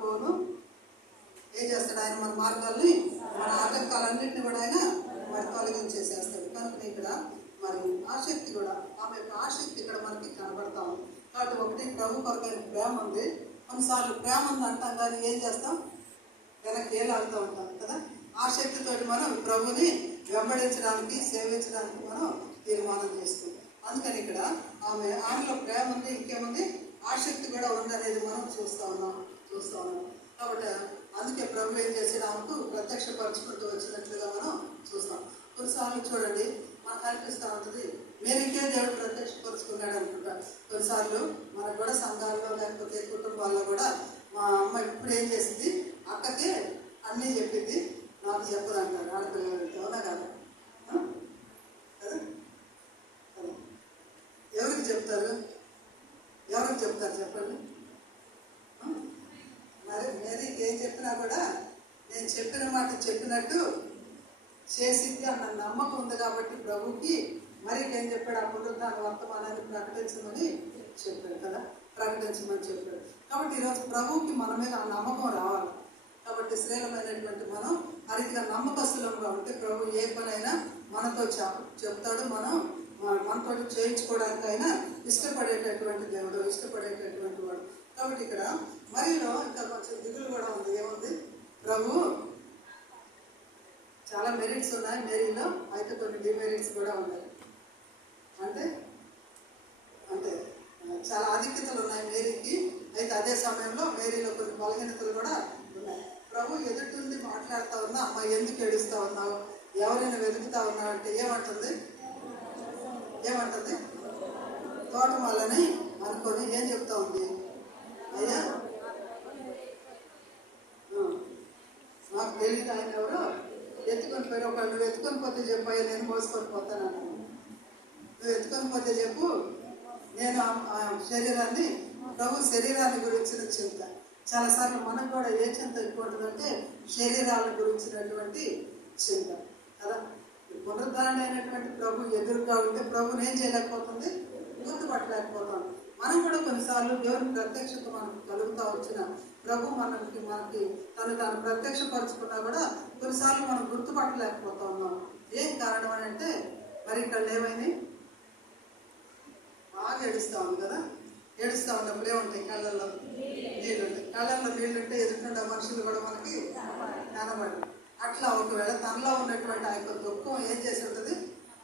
పోను ఏం చేస్తాడు ఆయన మన మార్గాల్ని మన ఆటంకాలన్నింటినీ కూడా ఆయన మరి తొలగించేసేస్తాడు. కనుక ఇక్కడ మరి ఆసక్తి కూడా ఆమె యొక్క ఆసక్తి ఇక్కడ మనకి కనబడతా ఉంది. కాబట్టి ఒకటి ప్రభు కొరకైన ప్రేమ ఉంది. కొన్నిసార్లు ప్రేమ ఉంది అంటాం కానీ ఏం చేస్తాం, వెనక్కి ఏలాడుతూ ఉంటాం కదా. ఆసక్తితోటి మనం ప్రభుని వెంబడించడానికి సేవించడానికి మనం తీర్మానం చేసుకుంటాం. అందుకని ఇక్కడ ఆమెలో ప్రేమ ఉంది, ఇంకేముంది ఆసక్తి కూడా ఉందనేది మనం చూస్తూ ఉన్నాం. కాబట్టి అందుకే ప్రభు ఏం చేసాడు, ఆమెకు ప్రత్యక్షపరచుకుంటూ వచ్చినట్లుగా మనం చూస్తాం. కొన్నిసార్లు చూడండి మనకు అనిపిస్తూ ఉంటుంది మేరీకే దేవుడు ప్రత్యక్షపరుచుకున్నాడు అనుకుంటా. కొన్నిసార్లు మనకు కూడా సంఘాల్లో లేకపోతే కుటుంబాల్లో కూడా మా అమ్మ ఇప్పుడు ఏం చేసింది, అక్కకే అన్నీ చెప్పింది, నాకు చెప్పదు అంటారు ఆడపిల్లలకి. అవునా కదా? ఎవరికి చెప్తారు చెప్పండి. మరి మేరీకి ఏం చెప్పినా కూడా నేను చెప్పిన మాట చెప్పినట్టు చేసింది అన్న నమ్మకం ఉంది కాబట్టి ప్రభుకి మరి ఏం చెప్పాడు, ఆ పునరుద్ధాన వర్తమానాన్ని ప్రకటించమని చెప్పాడు కదా, ప్రకటించమని చెప్పాడు. కాబట్టి ఈరోజు ప్రభువుకి మన మీద ఆ నమ్మకం రావాలి. కాబట్టి శ్రేష్టమైనటువంటి మనం అరితిగా నమ్మకస్తులంగా ఉంటే ప్రభు ఏ పనైనా మనతో చెప్తాడు, మనతో చేయించుకోవడానికి అయినా ఇష్టపడేటటువంటి దేవుడు, ఇష్టపడేటటువంటి వాడు. కాబట్టి ఇక్కడ మరీలో ఇంకా కొంచెం దిగులు కూడా ఉంది. ఏముంది, ప్రభు చాలా మెరిట్స్ ఉన్నాయి మేరీలో, అయితే కొన్ని డిమెరిట్స్ కూడా ఉన్నాయి. అంటే చాలా ఆధిక్యతలు ఉన్నాయి మేరీకి, అయితే అదే సమయంలో మేరీలో కొన్ని బలహీనతలు కూడా ఉన్నాయి. ప్రభు ఎదుటి మాట్లాడుతూ ఉన్నా, అమ్మ ఎందుకు ఏడుస్తూ ఉన్నావు, ఎవరైనా వెతుకుతా ఉన్నావు అంటే ఏమంటుంది తోటమాలని అనుకొని ఏం చెప్తా ఉంది, అయ్యా నాకు తెలియదు ఆయన ఎవరో ఎత్తుకొని పోయి ఒక నువ్వు ఎత్తుకొని పోతే చెప్పు, అయ్యా నేను మోసుకొని పోతాను అన్నాను. నువ్వు ఎత్తుకొని పోతే చెప్పు, నేను శరీరాన్ని ప్రభు శరీరాన్ని గురించిన చింత. చాలాసార్లు మనకు కూడా ఏ చింత ఎక్కువ ఉంటుందంటే శరీరాల గురించినటువంటి చింత కదా. పునరుద్ధరణ అయినటువంటి ప్రభు ఎదురుగా ఉంటే ప్రభుని ఏం చేయలేకపోతుంది, గుర్తుపట్టలేకపోతాం. మనం కూడా కొన్నిసార్లు దేవుని ప్రత్యక్షత మనకు కలుగుతూ వచ్చిన ప్రభు మనకి తాను ప్రత్యక్షపరుచుకున్నా కూడా కొన్నిసార్లు మనం గుర్తుపట్టలేకపోతా ఉన్నాం. ఏం కారణం అని అంటే మరి ఇక్కడ ఏమైంది, బాగా ఏడుస్తూ ఉంది కదా. ఏడుస్తూ ఉన్నప్పుడు ఏముంటాయి, కళ్ళల్లో నీళ్ళుంటాయి. కళ్ళల్లో నీళ్ళుంటే ఎదుర్కొంటే మనుషులు కూడా మనకి కనబడరు. అట్లా ఒకవేళ తనలో ఉన్నటువంటి ఆ యొక్క దుఃఖం ఏం చేసి ఉంటుంది,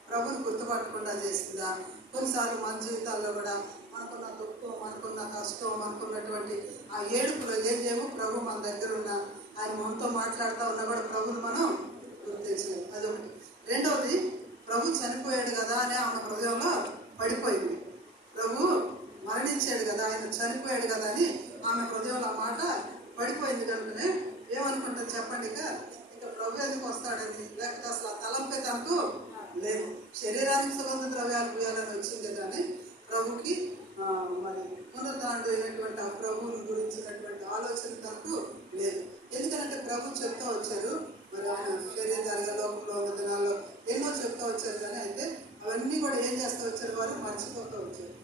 ప్రభుని గుర్తుపట్టకుండా చేస్తుందా? కొన్నిసార్లు మన జీవితాల్లో కూడా మనకున్న దుఃఖం, మనకున్న కష్టం, మనకున్నటువంటి ఆ ఏడుపులో ఏం చేయము, ప్రభు మన దగ్గర ఉన్న ఆయన మనతో మాట్లాడుతూ ఉన్నా కూడా ప్రభుని మనం గుర్తించలేము. అదొకటి. రెండవది, ప్రభు చనిపోయాడు కదా అని ఆమె హృదయంలో పడిపోయింది. ప్రభు మరణించాడు కదా, ఆయన చనిపోయాడు కదా అని ఆమె హృదయంలో ఆ మాట పడిపోయింది. కనుకనే ఏమనుకుంటుంది చెప్పండి, ఇక ప్రభు ఎందుకు వస్తాడని, లేకపోతే అసలు ఆ తలంపై తనకు లేదు. శరీరానికి సుగంధ ద్రవ్యాలు పూయాలని వచ్చింది కానీ ప్రభుకి మరి పునరుద్ధరణుడు అయినటువంటి ఆ ప్రభువుని గురించినటువంటి ఆలోచన తనకు లేదు. ఎందుకంటే ప్రభు చెప్తా వచ్చారు, మరి ఆయన శరీరాలుగా లోకంలో దినాల్లో ఎన్నో చెప్తా వచ్చారు కానీ అయితే అవన్నీ కూడా ఏం చేస్తూ వచ్చారు, వారు మర్చిపోతూ వచ్చారు.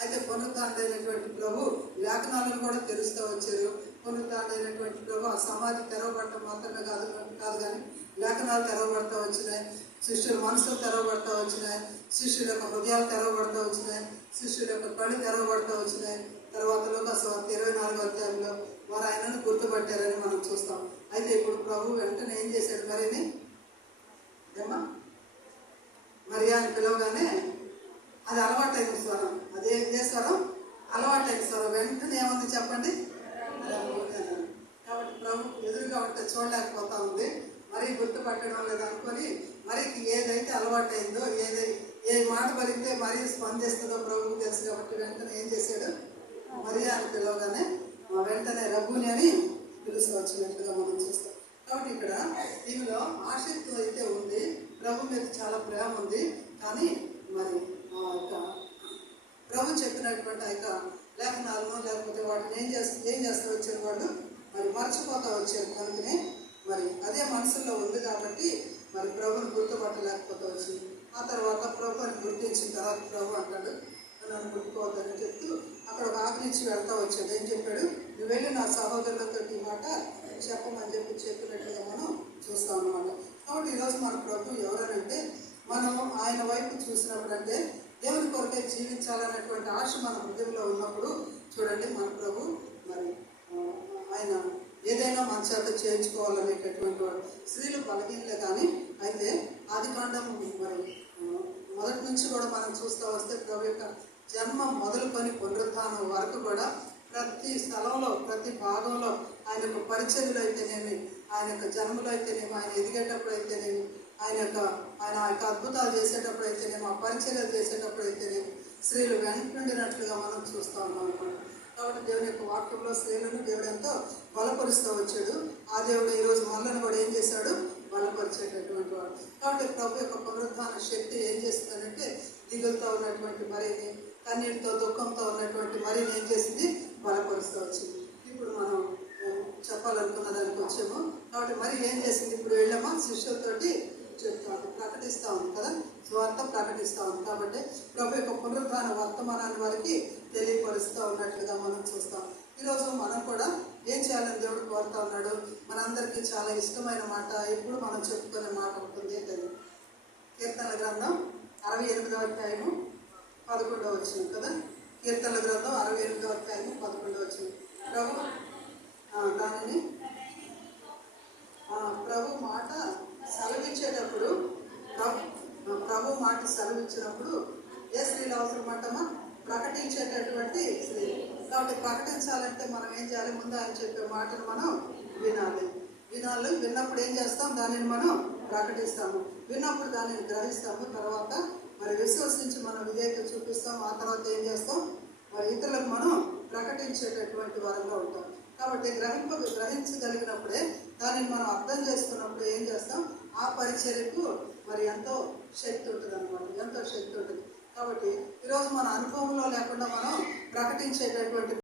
అయితే పునరుద్ధరణుడైనటువంటి ప్రభు లేఖనాలను కూడా తెలుస్తూ వచ్చారు. పునరుద్ధరణుడైనటువంటి ప్రభు ఆ సమాధి తెరవబడటం మాత్రమే కాదు కానీ లేఖనాలు తెరవబడతా వచ్చినాయి, శిష్యుల మనసులు తెరవబడతా వచ్చినాయి, శిష్యుల యొక్క హృదయాలు తెరవబడతా వచ్చినాయి, శిష్యుల యొక్క కళ్ళు తెరవబడతా వచ్చినాయి. తర్వాత లోకాసువార్త 24వ అధ్యాయంలో వారు ఆయనను గుర్తుపట్టారని మనం చూస్తాం. అయితే ఇప్పుడు ప్రభు వెంటనే ఏం చేశాడు, మరిని ఏమా మరియా అని పిలవగానే అది అలవాటైన స్వరం, అదే స్వరం అలవాటైన స్వరం. వెంటనే ఏముంది చెప్పండి, కాబట్టి ప్రభు ఎదురుగా ఉంటే చూడలేకపోతా ఉంది, మరీ గుర్తుపట్టడం లేదు అనుకొని మరీకి ఏదైతే అలవాటైందో, ఏ మాట పలికితే మరీ స్పందిస్తుందో ప్రభువుకు తెలుసు. కాబట్టి వెంటనే ఏం చేశాడు, మరియా అని పిలవగానే వెంటనే రబ్బుని అని పిలుచుకొచ్చినట్లుగా మనం చూస్తాం. కాబట్టి ఇక్కడ దీనిలో ఆసక్తి అయితే ఉంది, ప్రభు మీద చాలా ప్రేమ ఉంది. కానీ మరి ప్రభు చెప్పినటువంటి ఆ యొక్క లేఖనాలను లేకపోతే వాటిని ఏం చేస్తూ వచ్చారు, వాళ్ళు మరి మర్చిపోతూ వచ్చారు. కనుకనే మరి అదే మనసులో ఉంది కాబట్టి మరి ప్రభుని గుర్తుపట్టలేకపోతూ వచ్చింది. ఆ తర్వాత ప్రభుని గుర్తించిన తర్వాత ప్రభు అంటాడు, నన్ను ముట్టుకోవద్దని చెప్తూ అక్కడ ఒక ఆజ్ఞ ఇచ్చి వెళ్తా వచ్చాడు. ఏం చెప్పాడు, నువ్వు వెళ్ళి నా సహోదరులతో ఈ మాట చెప్పమని చెప్పినట్లుగా మనం చూస్తాం అన్నమాట. కాబట్టి ఈరోజు మన ప్రభు ఎవరనంటే, మనము ఆయన వైపు చూసినప్పుడు, అంటే దేవుని కొరకే జీవించాలనేటువంటి ఆశ మన హృదయంలో ఉన్నప్పుడు చూడండి, మన ప్రభు మరి ఆయన ఏదైనా మన చేత చేయించుకోవాలనేటటువంటి వాడు. స్త్రీలు బలహీనలే, కానీ అయితే ఆది కాండం మరి మొదటి నుంచి కూడా మనం చూస్తూ వస్తే ప్రభు యొక్క జన్మ మొదలుకొని పునరుత్థానం వరకు కూడా ప్రతి స్థలంలో, ప్రతి భాగంలో ఆయన యొక్క పరిచర్యలు అయితేనేమి, ఆయన యొక్క జన్మలో అయితేనేమి, ఆయన ఎదిగేటప్పుడు అయితేనేమి, ఆయన యొక్క అద్భుతాలు చేసేటప్పుడు అయితేనేమి, ఆ పరిచర్యలు చేసేటప్పుడు అయితేనేమి స్త్రీలు వెంటుండినట్లుగా మనం చూస్తూ ఉన్నాం అనుకోండి. కాబట్టి దేవుని యొక్క వాక్యంలో స్త్రీలను దేవుడు ఎంతో బలపరుస్తూ వచ్చాడు. ఆ దేవుడు ఈరోజు మనల్ని కూడా ఏం చేశాడు? బలపరిచేటటువంటి వాడు. కాబట్టి ప్రభు యొక్క పునరుత్థాన శక్తి ఏం చేస్తుందంటే, దిగులతో ఉన్నటువంటి మరిని, కన్నీటితో దుఃఖంతో ఉన్నటువంటి మరిని ఏం చేసింది? బలపరుస్తూ వచ్చింది. ఇప్పుడు మనం చెప్పాలనుకున్న దానికి వచ్చాము. కాబట్టి మరి ఏం చేసింది? ఇప్పుడు వెళ్ళామా శిష్యులతోటి చెప్తా ఉంది, ప్రకటిస్తూ ఉంది కదా, స్వార్థ ప్రకటిస్తూ ఉంది. కాబట్టి ప్రభు యొక్క పునరుత్థాన వర్తమానాన్ని వారికి తెలియపరుస్తూ ఉన్నట్లుగా మనం చూస్తాం. ఈరోజు మనం కూడా ఏం చేయాలని దేవుడు కోరుతా ఉన్నాడు. మనందరికీ చాలా ఇష్టమైన మాట, ఎప్పుడు మనం చెప్పుకునే మాట ఉంటుంది. కీర్తనల గ్రంథం 68వ అధ్యాయము 11వ వచనం కదా. కీర్తనల గ్రంథం 68వ అధ్యాయము 11వ వచనం. దానిని ప్రభు మాట సెలవిచ్చేటప్పుడు, ప్రభు మాట సెలవిచ్చినప్పుడు ఏ స్త్రీలు అవసరం అంటామా? ప్రకటించేటటువంటి స్త్రీ. కాబట్టి ప్రకటించాలంటే మనం ఏం చేయాలి? ముందు ఆయన చెప్పే మాటను మనం వినాలి. విన్నప్పుడు ఏం చేస్తాం? దానిని మనం ప్రకటిస్తాము. విన్నప్పుడు దానిని గ్రహిస్తాము. తర్వాత మరి విశ్వసించి మనం విధేయత చూపిస్తాం. ఆ తర్వాత ఏం చేస్తాం? మరి ఇతరులకు మనం ప్రకటించేటటువంటి వారంగా ఉంటాం. కాబట్టి గ్రహించగలిగినప్పుడే, దానిని మనం అర్థం చేసుకున్నప్పుడు ఏం చేస్తాం? ఆ పరిచర్యకు మరి ఎంతో శక్తి ఉంటుంది అన్నమాట, ఎంతో శక్తి ఉంటుంది. కాబట్టి ఈరోజు మన అనుభవంలో లేకుండా మనం ప్రకటించేటటువంటి